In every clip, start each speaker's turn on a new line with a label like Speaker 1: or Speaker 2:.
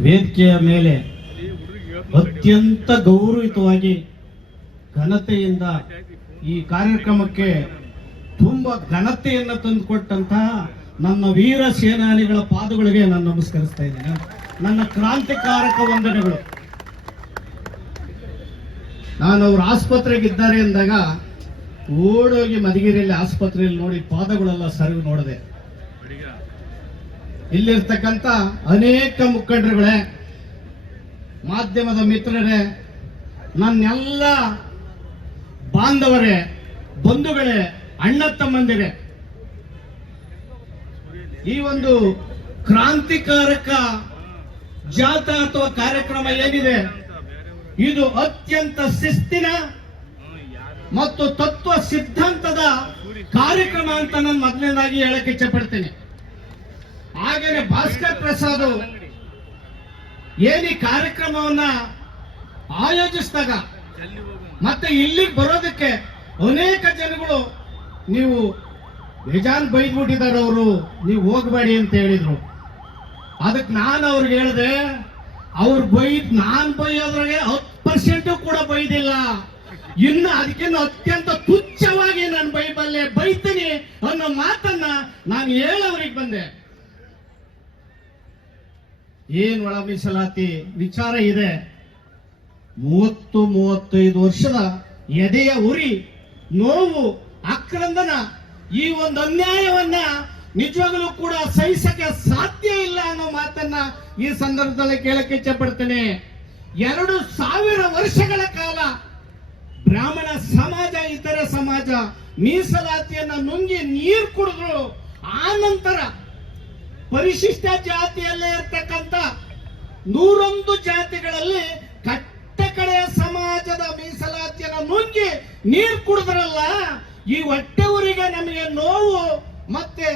Speaker 1: ವೇದಿಕೆಯ ಮೇಲೆ ಅತ್ಯಂತ ಗೌರವಿತವಾಗಿ ಘನತೆಯಿಂದ ಈ ಕಾರ್ಯಕ್ರಮಕ್ಕೆ ತುಂಬ ಘನತೆಯನ್ನು ತಂದುಕೊಟ್ಟಂತಹ ನನ್ನ ವೀರ ಸೇನಾನಿಗಳ ಪಾದಗಳಿಗೆ ನಾನು ನಮಸ್ಕರಿಸ್ತಾ ಇದ್ದೇನೆ. ನನ್ನ ಕ್ರಾಂತಿಕಾರಕ ವಂದನೆಗಳು. ನಾನು ಅವ್ರ ಆಸ್ಪತ್ರೆಗಿದ್ದಾರೆ ಅಂದಾಗ ಓಡೋಗಿ ಮಧುಗಿರಿಯಲ್ಲಿ ಆಸ್ಪತ್ರೆಯಲ್ಲಿ ನೋಡಿ ಪಾದಗಳೆಲ್ಲ ಸರಿವು ನೋಡಿದೆ ಇಲ್ಲಿರ್ತಕ್ಕಂಥ ಅನೇಕ ಮುಖಂಡರುಗಳೇ, ಮಾಧ್ಯಮದ ಮಿತ್ರರೇ, ನನ್ನೆಲ್ಲ ಬಾಂಧವರೇ, ಬಂಧುಗಳೇ, ಅಣ್ಣ ತಮ್ಮಂದಿರೇ, ಈ ಒಂದು ಕ್ರಾಂತಿಕಾರಕ ಜಾಥಾ ಅಥವಾ ಕಾರ್ಯಕ್ರಮ ಏನಿದೆ, ಇದು ಅತ್ಯಂತ ಶಿಸ್ತಿನ ಮತ್ತು ತತ್ವ ಸಿದ್ಧಾಂತದ ಕಾರ್ಯಕ್ರಮ ಅಂತ ನಾನು ಮೊದಲನೇದಾಗಿ ಹೇಳಕ್ಕೆ ಇಚ್ಛಪಡ್ತೇನೆ ಹಾಗೆಯೇ ಭಾಸ್ಕರ್ ಪ್ರಸಾದ್ ಏನಿ ಕಾರ್ಯಕ್ರಮವನ್ನ ಆಯೋಜಿಸಿದಾಗ ಮತ್ತೆ ಇಲ್ಲಿಗೆ ಬರೋದಕ್ಕೆ ಅನೇಕ ಜನಗಳು ನೀವು ಬೇಜಾನ್ ಬೈದ್ಬಿಟ್ಟಿದ್ದಾರೆ ಅವರು, ನೀವು ಹೋಗಬೇಡಿ ಅಂತ ಹೇಳಿದ್ರು. ಅದಕ್ಕೆ ನಾನು ಅವ್ರಿಗೆ ಹೇಳಿದೆ, ಅವ್ರು ಬೈದ್, ನಾನು ಬೈಯೋದ್ರಾಗೆ ಹತ್ತು ಪರ್ಸೆಂಟು ಕೂಡ ಬೈದಿಲ್ಲ. ಇನ್ನು ಅದಕ್ಕಿಂತ ಅತ್ಯಂತ ತುಚ್ಛವಾಗಿ ನಾನು ಬೈಬಲ್ಲೆ ಬೈತೀನಿ ಅನ್ನೋ ಮಾತನ್ನ ನಾನು ಹೇಳೋರಿಗೆ ಬಂದೆ. ಏನ್ ಒಳ ಮೀಸಲಾತಿ ವಿಚಾರ ಇದೆ? ಮೂವತ್ತು, ಮೂವತ್ತೈದು ವರ್ಷದ ಎದೆಯ ಉರಿ, ನೋವು, ಆಕ್ರಂದನ ಈ ಒಂದು ಅನ್ಯಾಯವನ್ನ ನಿಜವಾಗಲೂ ಕೂಡ ಸಹಿಸಕ್ಕೆ ಸಾಧ್ಯ ಇಲ್ಲ ಅನ್ನೋ ಮಾತನ್ನ ಈ ಸಂದರ್ಭದಲ್ಲಿ ಕೇಳಕ್ಕೆ ಇಚ್ಛಪಡ್ತೇನೆ. ಎರಡು ಸಾವಿರ ವರ್ಷಗಳ ಕಾಲ ಬ್ರಾಹ್ಮಣ ಸಮಾಜ ಇತರ ಸಮಾಜ ಮೀಸಲಾತಿಯನ್ನ ನುಂಗಿ ನೀರು ಕುಡಿದ್ರು. ಆ ನಂತರ ಪರಿಶಿಷ್ಟ ಜಾತಿಯಲ್ಲೇ ಇರ್ತಕ್ಕಂಥ ನೂರೊಂದು ಜಾತಿಗಳಲ್ಲಿ ಕಟ್ಟ ಕಡೆಯ ಸಮಾಜದ ಮೀಸಲಾತಿಯನ್ನು ನುಂಗಿ ನೀರು ಕುಡಿದ್ರಲ್ಲ ಈ ಹೊಟ್ಟೆ ಊರಿಗೆ ನಮಗೆ ನೋವು ಮತ್ತೆ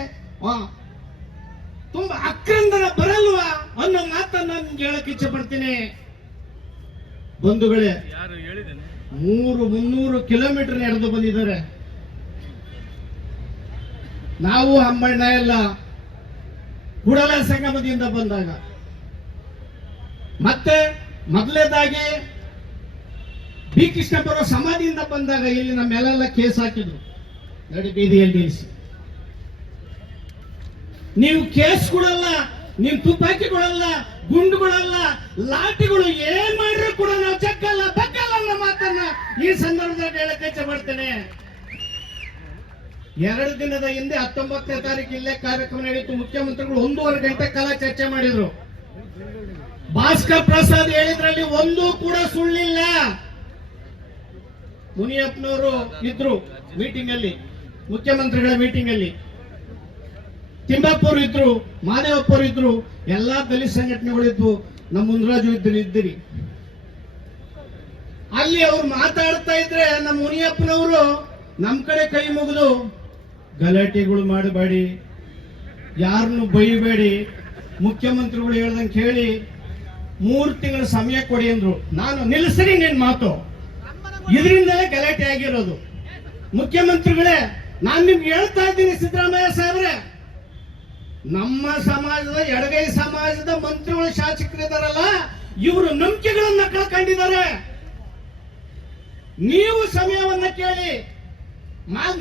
Speaker 1: ತುಂಬಾ ಅಕ್ರಂದನ ಬರಲ್ವಾ ಅನ್ನೋ ಮಾತನ್ನ ನಾನು ಹೇಳಕ್ ಇಚ್ಛೆ ಪಡ್ತೀನಿ. ಬಂಧುಗಳೇ ಮೂರು ಮುನ್ನೂರು ಕಿಲೋಮೀಟರ್ ನಡೆದು ಬಂದಿದ್ದಾರೆ. ನಾವು ಅಮ್ಮಣ್ಣ ಎಲ್ಲ ಕುಡಲ ಸಂಗಮದಿಂದ ಬಂದಾಗ. ಮತ್ತೆ ಮೊದಲೇದಾಗಿ ಬಿ ಕೃಷ್ಣಪ್ಪರ ಸಮಾಧಿಯಿಂದ ಬಂದಾಗ ಇಲ್ಲಿ ನಮ್ಮ ಮೇಲೆಲ್ಲ ಕೇಸ್ ಹಾಕಿದ್ರು. ನಡಿ ಬೀದಿಯಲ್ಲಿ ನಿಲ್ಲಿಸಿ. ನೀವು ಕೇಸ್ ಕೊಡಲ್ಲ, ನೀವು ತುಪಾಕಿ ಕೊಡಲ್ಲ ಗುಂಡು ಕೊಡಲ್ಲ ಲಾಠಿಗಳು ಏನ್ ಮಾಡಿದ್ರು ಕೂಡ ನಾವು ಚಕ್ಕಲ್ಲ ಬಗ್ಗಲ್ಲ ಅನ್ನೋ ಮಾತನ್ನ ಈ ಸಂದರ್ಭದಲ್ಲಿ ಹೇಳಕ್ಕೆ ಇಚ್ಛೆ ಪಡ್ತೇನೆ ಎರಡು ದಿನದ ಹಿಂದೆ ಹತ್ತೊಂಬತ್ತನೇ ತಾರೀಕು ಇಲ್ಲೇ ಕಾರ್ಯಕ್ರಮ ನಡೆಯಿತು. ಮುಖ್ಯಮಂತ್ರಿಗಳು ಒಂದೂವರೆ ಗಂಟೆ ಕಾಲ ಚರ್ಚೆ ಮಾಡಿದ್ರು. ಭಾಸ್ಕರ್ ಪ್ರಸಾದ್ ಹೇಳಿದ್ರಲ್ಲಿ ಒಂದು ಕೂಡ ಸುಳ್ಳಿಲ್ಲ. ಮುನಿಯಪ್ಪನವರು ಇದ್ರು ಮೀಟಿಂಗ್ ಅಲ್ಲಿ ಮುಖ್ಯಮಂತ್ರಿಗಳ ಮೀಟಿಂಗ್ ಅಲ್ಲಿ ತಿಮ್ಮಪ್ಪರು ಇದ್ರು, ಮಾದೇವಪ್ಪರು ಇದ್ರು, ಎಲ್ಲಾ ದಲಿತ ಸಂಘಟನೆಗಳಿದ್ವು ನಮ್ಮ ಮುನ್ರಾಜು ಇದ್ರು, ಇದ್ದೀರಿ. ಅಲ್ಲಿ ಅವ್ರು ಮಾತಾಡ್ತಾ ಇದ್ರೆ ನಮ್ಮ ಮುನಿಯಪ್ಪನವರು ನಮ್ ಕಡೆ ಕೈ ಮುಗಿದು ಗಲಾಟೆಗಳು ಮಾಡಬೇಡಿ. ಯಾರನ್ನು ಬೈಬೇಡಿ. ಮುಖ್ಯಮಂತ್ರಿಗಳು ಹೇಳ್ದಂಗೆ ಕೇಳಿ, ಮೂರು ತಿಂಗಳ ಸಮಯ ಕೊಡಿ ಅಂದ್ರು. ನಾನು ನಿಲ್ಲಿಸ್ರಿ ನಿನ್ ಮಾತು. ಇದರಿಂದಲೇ ಗಲಾಟೆ ಆಗಿರೋದು. ಮುಖ್ಯಮಂತ್ರಿಗಳೇ, ನಾನು ನಿಮ್ಗೆ ಹೇಳ್ತಾ ಇದ್ದೀನಿ ಸಿದ್ದರಾಮಯ್ಯ ಸಾಹೇಬ್ರೆ. ನಮ್ಮ ಸಮಾಜದ, ಎಡಗೈ ಸಮಾಜದ ಮಂತ್ರಿಗಳು ಶಾಸಕರಿದಾರಲ್ಲ ಇವರು ನಂಬಿಕೆಗಳನ್ನ ಕಳ್ಕೊಂಡಿದ್ದಾರೆ. ನೀವು ಸಮಯವನ್ನ ಕೇಳಿ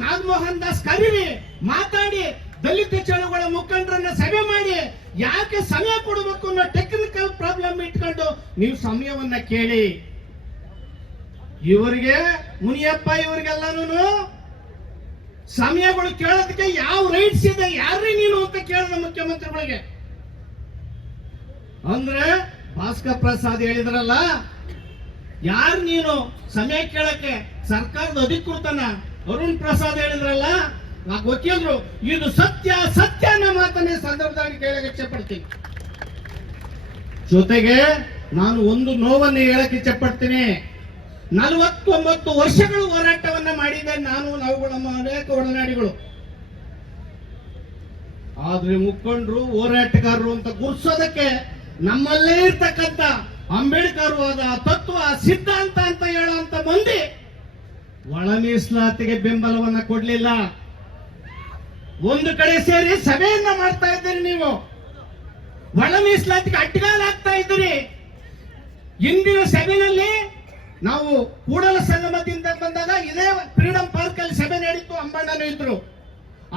Speaker 1: ನಾಗಮೋಹನ್ ದಾಸ್ ಕರೀರಿ, ಮಾತಾಡಿ, ದಲಿತ ಚಳುವಳ ಮುಖಂಡರನ್ನ ಸಭೆ ಮಾಡಿ, ಯಾಕೆ ಸಮಯ ಕೊಡಬೇಕು ಅನ್ನೋ ಟೆಕ್ನಿಕಲ್ ಪ್ರಾಬ್ಲಮ್ ಇಟ್ಕೊಂಡು ನೀವು ಸಮಯವನ್ನ ಕೇಳಿ. ಇವರಿಗೆ, ಮುನಿಯಪ್ಪ ಇವರಿಗೆಲ್ಲಾನು ಸಮಯಗಳು ಕೇಳೋದಕ್ಕೆ ಯಾವ ರೈಟ್ಸ್ ಇದೆ, ಯಾರ್ರೀ ನೀನು ಅಂತ ಕೇಳಿದ ಮುಖ್ಯಮಂತ್ರಿಗಳಿಗೆ. ಅಂದ್ರೆ ಭಾಸ್ಕರ್ ಪ್ರಸಾದ್ ಹೇಳಿದ್ರಲ್ಲ, ಯಾರು ನೀನು ಸಮಯ ಕೇಳಕ್ಕೆ ಸರ್ಕಾರದ ಅಧಿಕೃತನ ಅರುಣ್ ಪ್ರಸಾದ್ ಹೇಳಿದ್ರಲ್ಲ? ನಾ ವಕೀಲರು, ಇದು ಸತ್ಯ ಸತ್ಯ ಅನ್ನೋ ಮಾತನ್ನೇ ಸಂದರ್ಭದಲ್ಲಿ ಕೇಳಕ್ಕೆ ಇಚ್ಛೆ ಪಡ್ತೀನಿ ಜೊತೆಗೆ ನಾನು ಒಂದು ನೋವನ್ನು ಹೇಳಕ್ಕೆ ಇಚ್ಛೆ ಪಡ್ತೀನಿ ನಲವತ್ತೊಂಬತ್ತು ವರ್ಷಗಳು ಹೋರಾಟವನ್ನ ಮಾಡಿದೆ ನಾನು ನಾವು ನಮ್ಮ ಅನೇಕ ಒಡನಾಡಿಗಳು. ಆದ್ರೆ ಮುಕ್ಕೊಂಡ್ರು ಹೋರಾಟಗಾರರು ಅಂತ ಗುರ್ಸೋದಕ್ಕೆ ನಮ್ಮಲ್ಲೇ ಇರ್ತಕ್ಕಂಥ ಅಂಬೇಡ್ಕರ್ ತತ್ವ, ಸಿದ್ಧಾಂತ ಅಂತ ಹೇಳುವಂತ ಮಂದಿ ಒಳ ಮೀಸಲಾತಿಗೆ ಬೆಂಬಲವನ್ನ ಕೊಡ್ಲಿಲ್ಲ. ಒಂದು ಕಡೆ ಸೇರಿ ಸಭೆಯನ್ನ ಮಾಡ್ತಾ ಇದ್ದೀರಿ ನೀವು. ಒಳ ಮೀಸಲಾತಿಗೆ ಅಡ್ಡಗಾಲಾಗ್ತಾ ಇದ್ದೀರಿ. ಇಂದಿನ ಸಭೆಯಲ್ಲಿ ನಾವು ಕೂಡಲ ಸಂಗಮದಿಂದ ಬಂದಾಗ ಇದೇ ಫ್ರೀಡಂ ಪಾರ್ಕ್ ಅಲ್ಲಿ ಸಭೆ ನಡೀತು, ಅಂಬಣ್ಣನು ಇದ್ರು.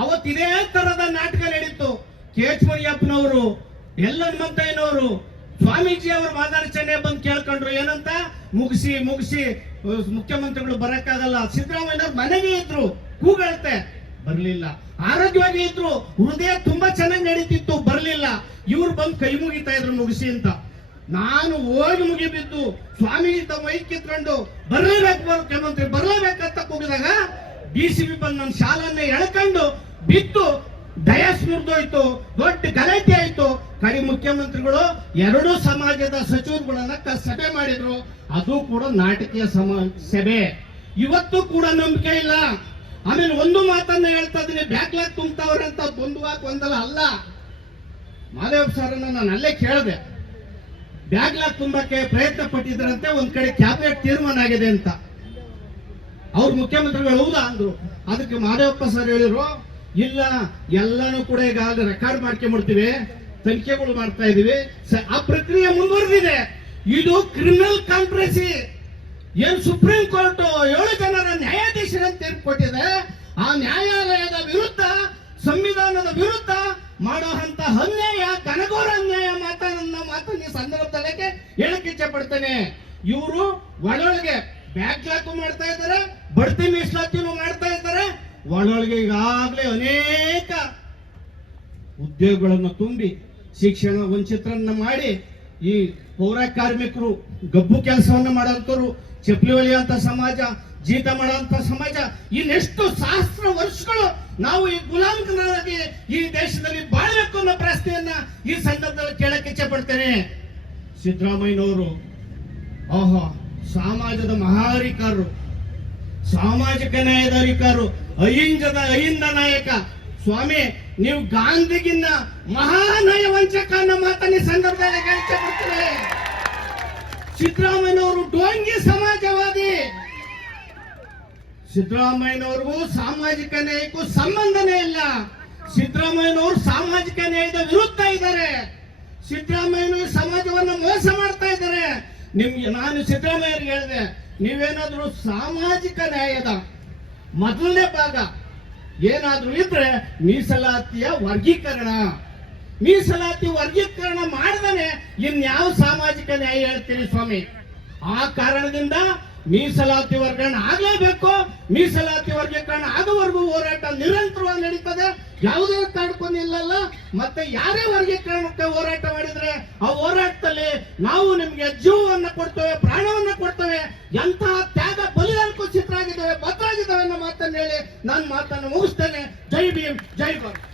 Speaker 1: ಅವತ್ತು ಇದೇ ತರದ ನಾಟಕ ನಡೀತು. ಕೆ ಎಚ್ ಮುನಿಯಪ್ಪನವರು ಎಲ್ಲ ಹನುಮಂತಯ್ಯನವರು ಸ್ವಾಮೀಜಿ ಅವರು ಮಾದಾರ್ಚನೆ ಬಂದು ಕೇಳ್ಕೊಂಡ್ರು ಏನಂತ? ಮುಗಿಸಿ ಮುಗಿಸಿ ಮುಖ್ಯಮಂತ್ರಿಗಳು ಬರಕ್ಕಾಗಲ್ಲ. ಸಿದ್ದರಾಮಯ್ಯ ಮನೆಗೆ ಇದ್ರು ಕೂಗಳತೆ ಬರ್ಲಿಲ್ಲ. ಆರೋಗ್ಯವಾಗಿ ಇದ್ರು, ಹೃದಯ ತುಂಬಾ ಚೆನ್ನಾಗಿ ನಡೀತಿತ್ತು, ಬರ್ಲಿಲ್ಲ. ಇವ್ರು ಬಂದು ಕೈ ಮುಗಿತಾ ಇದ್ರು, ಮುಗಿಸಿ ಅಂತ. ನಾನು ಹೋಗಿ ಮುಗಿಬಿದ್ದು, ಸ್ವಾಮೀಜಿ ತಮ್ಮ ಮೈ ಕಿತ್ಕೊಂಡು ಬರ್ಲೇಬೇಕು ಮುಖ್ಯಮಂತ್ರಿ ಬರ್ಲೇಬೇಕಂತ ಕೂಗಿದಾಗ, ಡಿ ಸಿ ಬಿ ಬಂದು ನನ್ನ ಶಾಲನ್ನೇ ಎಳ್ಕೊಂಡು ಬಿದ್ದು ಡಯಸ್ ಮುರಿದೋಯ್ತು ದೊಡ್ಡ ಗಲಾಟೆ ಆಯ್ತು. ಕಡಿ ಮುಖ್ಯಮಂತ್ರಿಗಳು ಎರಡೂ ಸಮಾಜದ ಸಚಿವರುಗಳನ್ನ ಸಭೆ ಮಾಡಿದ್ರು. ಅದು ಕೂಡ ನಾಟಕೀಯ ಸಮ ಸಭೆ. ಇವತ್ತು ಕೂಡ ನಂಬಿಕೆ ಇಲ್ಲ. ಆಮೇಲೆ ಒಂದು ಮಾತನ್ನ ಹೇಳ್ತಾ ಇದೀನಿ ಬ್ಯಾಕ್ಲಾಗ್ ತುಂಬ್ತಾವ್ರೆ ಅಂತ ಒಂದು ವಾಕ್ ಒಂದಲ್ಲ, ಅಲ್ಲ. ಮಾದೇವ್ ಸರನ್ನ ನಾನು ಅಲ್ಲೇ ಕೇಳಿದೆ. ಬ್ಯಾಗ್ಲಾಗ್ ತುಂಬಕ್ಕೆ ಪ್ರಯತ್ನ ಪಟ್ಟಿದ್ರಂತೆ, ಒಂದ್ ಕಡೆ ಕ್ಯಾಬಿನೆಟ್ ತೀರ್ಮಾನ ಆಗಿದೆ ಅಂತ. ಅವ್ರ ಮುಖ್ಯಮಂತ್ರಿಗಳು ಹೌದಾ ಅಂದ್ರು. ಅದಕ್ಕೆ ಮಾದೇವಪ್ಪ ಸರ್ ಹೇಳಿದ್ರು ಇಲ್ಲ, ಎಲ್ಲಾನು ಕೂಡ ಈಗ ರೆಕಾರ್ಡ್ ಮಾಡ್ಕೊಂಡ್ಬಿಡ್ತೀವಿ ತನಿಖೆಗಳು ಮಾಡ್ತಾ ಇದೀವಿ. ಆ ಪ್ರಕ್ರಿಯೆ ಮುಂದುವರೆದಿದೆ. ಇದು ಕ್ರಿಮಿನಲ್ ಕಾನ್ಫರೆನ್ಸಿ ಏನ್ ಸುಪ್ರೀಂ ಕೋರ್ಟ್ ಏಳು ಜನರ ನ್ಯಾಯಾಧೀಶರನ್ನು ತೀರ್ಪು ಕೊಟ್ಟಿದೆ ಆ ನ್ಯಾಯಾಲಯದ ವಿರುದ್ಧ, ಸಂವಿಧಾನದ ವಿರುದ್ಧ ಮಾಡುವಂತ ಅನ್ಯಾಯ ಕನಗೋರ ಅನ್ಯಾಯ ಮಾತನ್ನ ಮಾತನ್ನ ಈ ಸಂದರ್ಭದಲ್ಲಿ ಹೇಳಕ್ ಇಚ್ಛೆ ಪಡ್ತೇನೆ. ಇವರು ಒಳೊಳಗೆ ಬ್ಯಾಕ್ಲಾಕು ಮಾಡ್ತಾ ಇದ್ದಾರೆ, ಬಡ್ತಿ ಇದ್ದಾರೆ ಒಳೊಳಗೆ ಈಗಾಗಲೇ ಅನೇಕ ಉದ್ಯೋಗಗಳನ್ನು ತುಂಬಿ ಶಿಕ್ಷಣ ವಂಚಿತರನ್ನ ಮಾಡಿ ಈ ಪೌರ ಕಾರ್ಮಿಕರು ಗಬ್ಬು ಕೆಲಸವನ್ನು ಮಾಡೋಂಥವ್ರು ಚಪ್ಪಲಿ ಹೊಲಿಯುವಂತ ಸಮಾಜ, ಜೀತ ಮಾಡುವಂತ ಸಮಾಜ, ಇನ್ನೆಷ್ಟು ಸಹಸ್ರ ವರ್ಷಗಳು ನಾವು ಈ ಗುಲಾಮರಾಗಿ ಈ ದೇಶದಲ್ಲಿ ಬಾಳಬೇಕು ಅನ್ನೋ ಪ್ರಶ್ನೆಯನ್ನ ಈ ಸಂದರ್ಭದಲ್ಲಿ ಕೇಳಕ್ಕೆ ಇಚ್ಛೆ ಪಡ್ತೇನೆ. ಸಿದ್ದರಾಮಯ್ಯನವರು, ಆಹಾ, ಸಮಾಜದ ಮಹಾರಿಕಾರರು ಸಾಮಾಜಿಕ ನ್ಯಾಯದ ಅಧಿಕಾರು ಅಹಿಂಸದ ಅಹಿಂದ ನಾಯಕ. ಸ್ವಾಮಿ, ನೀವು ಗಾಂಧಿಗಿನ್ನ ಮಹಾನಯ ವಂಚಕ ಅನ್ನೋ ಮಾತನ್ನ ಸಂದರ್ಭದಲ್ಲಿ ಹೇಳ್ತಾರೆ ಸಿದ್ದರಾಮಯ್ಯನವರು ಡೋಂಗಿ ಸಮಾಜವಾದಿ. ಸಿದ್ದರಾಮಯ್ಯನವ್ರಿಗೂ ಸಾಮಾಜಿಕ ನ್ಯಾಯಕ್ಕೂ ಸಂಬಂಧನೇ ಇಲ್ಲ. ಸಿದ್ದರಾಮಯ್ಯನವರು ಸಾಮಾಜಿಕ ನ್ಯಾಯದ ವಿರುದ್ಧ ಇದ್ದಾರೆ. ಸಿದ್ದರಾಮಯ್ಯನ ಸಮಾಜವನ್ನು ಮೋಸ ಮಾಡ್ತಾ ಇದ್ದಾರೆ. ನಿಮ್ಗೆ ನಾನು ಸಿದ್ದರಾಮಯ್ಯರಿಗೆ ಹೇಳಿದೆ, ನೀವೇನಾದ್ರೂ ಸಾಮಾಜಿಕ ನ್ಯಾಯದ ಮೊದಲನೇ ಭಾಗ. ಏನಾದ್ರೂ ಇದ್ರೆ ಮೀಸಲಾತಿಯ ವರ್ಗೀಕರಣ. ಮೀಸಲಾತಿ ವರ್ಗೀಕರಣ ಮಾಡದನೆ ಇನ್ಯಾವ ಸಾಮಾಜಿಕ ನ್ಯಾಯ ಹೇಳ್ತೀರಿ ಸ್ವಾಮಿ? ಆ ಕಾರಣದಿಂದ ಮೀಸಲಾತಿ ವರ್ಗಣ ಆಗಲೇಬೇಕು. ಮೀಸಲಾತಿ ವರ್ಗೀಕರಣ ಆಗುವವರೆಗೂ ಹೋರಾಟ ನಿರಂತರವಾಗಿ ನಡೀತದೆ. ಯಾವುದೇ ತಾಡ್ಕೊಂಡು ಇಲ್ಲಲ್ಲ, ಮತ್ತೆ ಯಾರೇ ವರ್ಗೀಕರಣಕ್ಕೆ ಹೋರಾಟ ಮಾಡಿದ್ರೆ ಆ ಹೋರಾಟದಲ್ಲಿ ನಾವು ನಿಮ್ಗೆ ಜೀವವನ್ನ ಕೊಡ್ತೇವೆ, ಪ್ರಾಣವನ್ನ ಕೊಡ್ತೇವೆ, ಎಂತಹ ತ್ಯಾಗ ಬಲಿದಾನಕ್ಕೂ ಚಿತ್ರ ಆಗಿದ್ದೇವೆ ಭದ್ರಾಗಿದ್ದೇವೆ ಅನ್ನೋ ಮಾತನ್ನ ಹೇಳಿ ನಾನು ಮಾತನ್ನು ಮುಗಿಸ್ತೇನೆ. ಜೈ ಭೀಮ್, ಜೈ ಭಾರತ್.